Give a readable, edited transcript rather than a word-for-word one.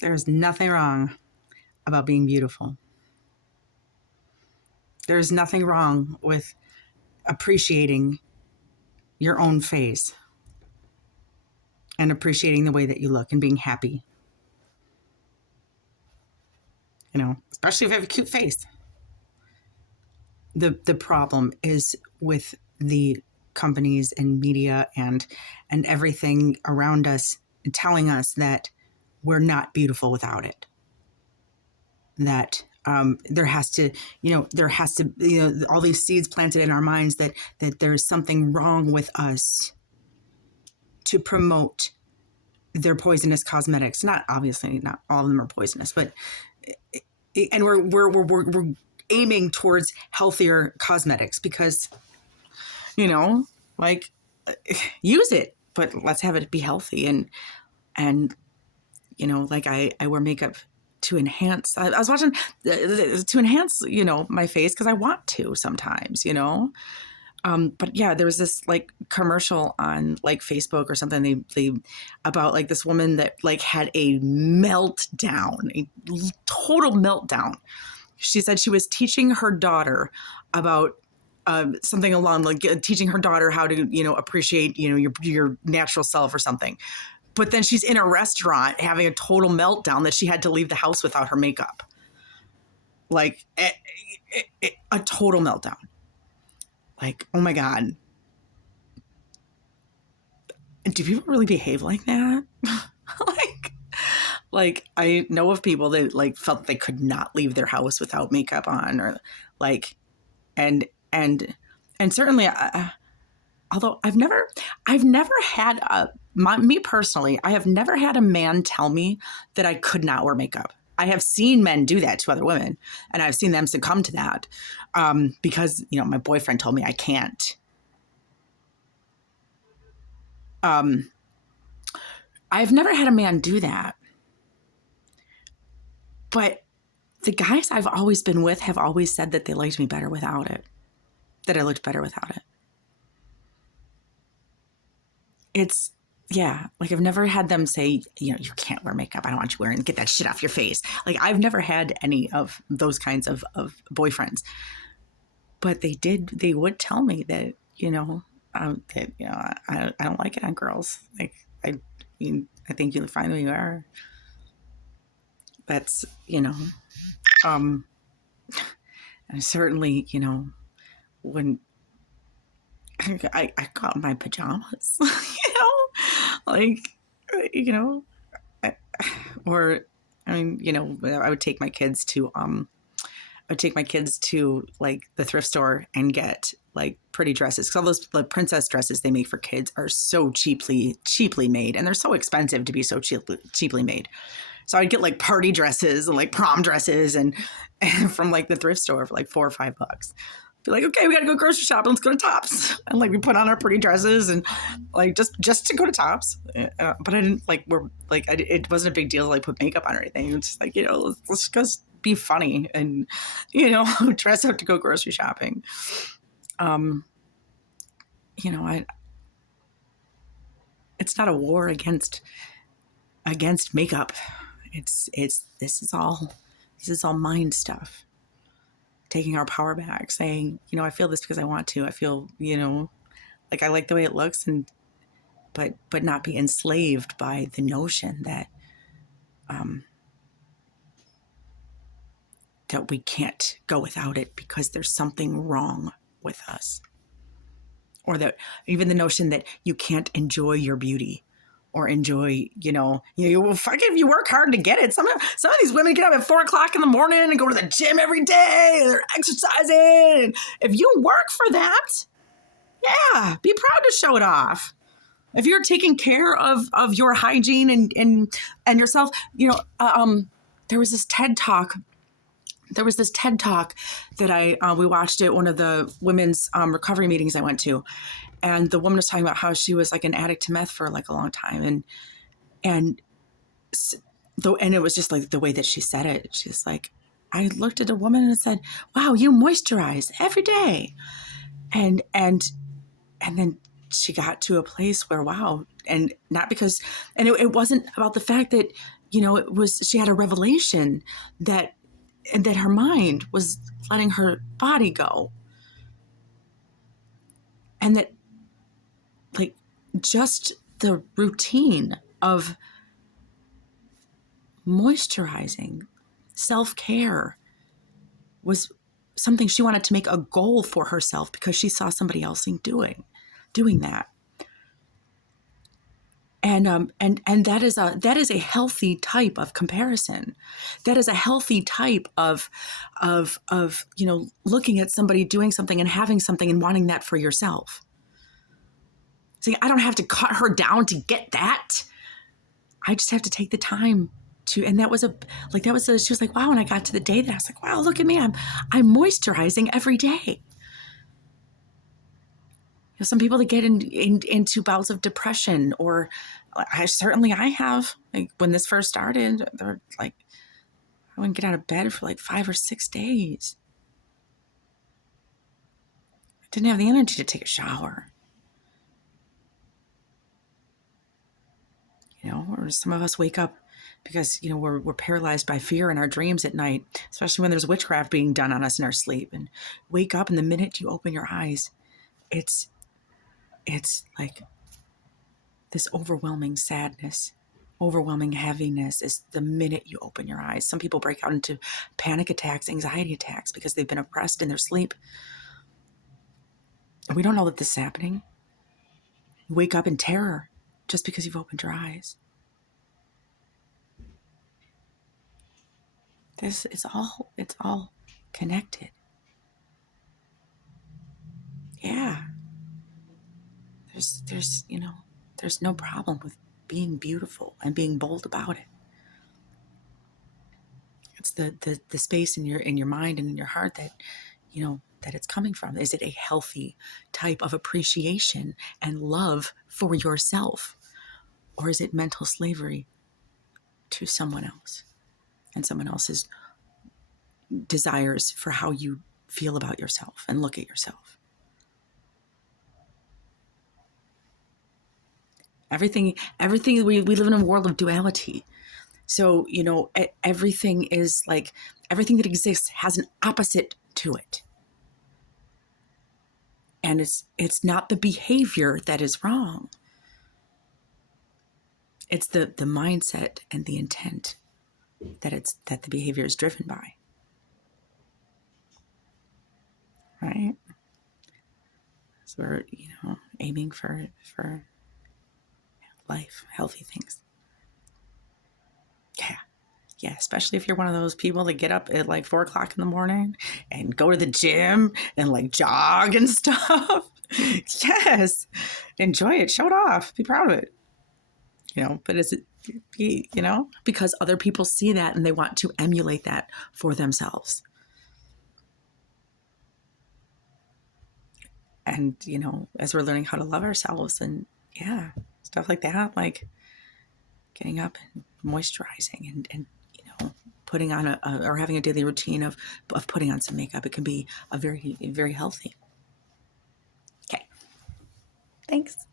There's nothing wrong about being beautiful. There's nothing wrong with appreciating your own face and appreciating the way that you look and being happy. You know, especially if you have a cute face. The problem is with the companies and media and everything around us telling us that we're not beautiful without it. That there has to all these seeds planted in our minds that there's something wrong with us to promote their poisonous cosmetics. Not obviously, not all of them are poisonous, but and we're aiming towards healthier cosmetics because, like, use it, but let's have it be healthy. And like I wear makeup to enhance. I was watching to enhance, my face because I want to sometimes, but yeah, there was this like commercial on like Facebook or something. They about like this woman that like had a meltdown, a total meltdown. She said she was teaching her daughter about something along like teaching her daughter how to, appreciate, your natural self or something. But then she's in a restaurant having a total meltdown that she had to leave the house without her makeup. Like a total meltdown. Like, oh my God. Do people really behave like that? like I know of people that like felt they could not leave their house without makeup on, or like, and certainly, although I've never had me personally, I have never had a man tell me that I could not wear makeup. I have seen men do that to other women, and I've seen them succumb to that because, my boyfriend told me I can't. I've never had a man do that. But the guys I've always been with have always said that they liked me better without it, that I looked better without it. It's, yeah, like I've never had them say, you can't wear makeup. I don't want you wearing, get that shit off your face. Like I've never had any of those kinds of boyfriends, but they would tell me that, that, I don't like it on girls. Like, I think you'll find who you are. That's, and certainly, when I go out in my pajamas, like, or, I would take my kids to, like the thrift store and get like pretty dresses. Cause all those like princess dresses they make for kids are so cheaply made. And they're so expensive to be so cheaply made. So I'd get like party dresses and like prom dresses and from like the thrift store for like $4 or $5. Be like, okay, we got to go grocery shopping. Let's go to Tops. And like we put on our pretty dresses and like just to go to Tops. But I didn't like it wasn't a big deal to like put makeup on or anything. It's just like, let's just be funny and dress up to go grocery shopping. It's not a war against makeup. This is all mind stuff. Taking our power back, saying, I feel this because I want to. I feel, like I like the way it looks, but not be enslaved by the notion that that we can't go without it because there's something wrong with us. Or that even the notion that you can't enjoy your beauty or enjoy, fuck if you work hard to get it. Some of these women get up at 4:00 in the morning and go to the gym every day and they're exercising. If you work for that, yeah, be proud to show it off. If you're taking care of your hygiene and yourself, there was this TED Talk that we watched at one of the women's recovery meetings I went to. And the woman was talking about how she was like an addict to meth for like a long time. And it was just like the way that she said it. She's like, I looked at a woman and said, wow, you moisturize every day. And then she got to a place where, wow, and not because, and it wasn't about the fact that, it was, she had a revelation that, and that her mind was letting her body go. And that, like, just the routine of moisturizing, self-care was something she wanted to make a goal for herself because she saw somebody else doing that. And that is a healthy type of comparison. That is a healthy type of looking at somebody doing something and having something and wanting that for yourself. Saying, I don't have to cut her down to get that. I just have to take the time to, and that was she was like, wow. And I got to the day that I was like, wow, look at me. I'm moisturizing every day. Some people that get into bouts of depression, or I have, like, when this first started, they're like, I wouldn't get out of bed for like 5 or 6 days. I didn't have the energy to take a shower. Or some of us wake up because, we're paralyzed by fear in our dreams at night, especially when there's witchcraft being done on us in our sleep, and wake up, and the minute you open your eyes, it's like this overwhelming sadness, overwhelming heaviness is the minute you open your eyes. Some people break out into panic attacks, anxiety attacks, because they've been oppressed in their sleep. And we don't know that this is happening. You wake up in terror just because you've opened your eyes. It's all connected. Yeah. There's no problem with being beautiful and being bold about it. It's the space in your mind and in your heart that, that it's coming from. Is it a healthy type of appreciation and love for yourself? Or is it mental slavery to someone else and someone else's desires for how you feel about yourself and look at yourself? Everything we live in a world of duality. So, everything is like, everything that exists has an opposite to it. And it's not the behavior that is wrong. It's the mindset and the intent that the behavior is driven by. Right? So we're, aiming for life, healthy things. Yeah, especially if you're one of those people that get up at like 4 o'clock in the morning and go to the gym and like jog and stuff. Yes, enjoy it, show it off, be proud of it. But is it, because other people see that and they want to emulate that for themselves. And, as we're learning how to love ourselves and stuff like that, like getting up and moisturizing and putting on or having a daily routine of putting on some makeup, it can be a very, very healthy. Okay. Thanks.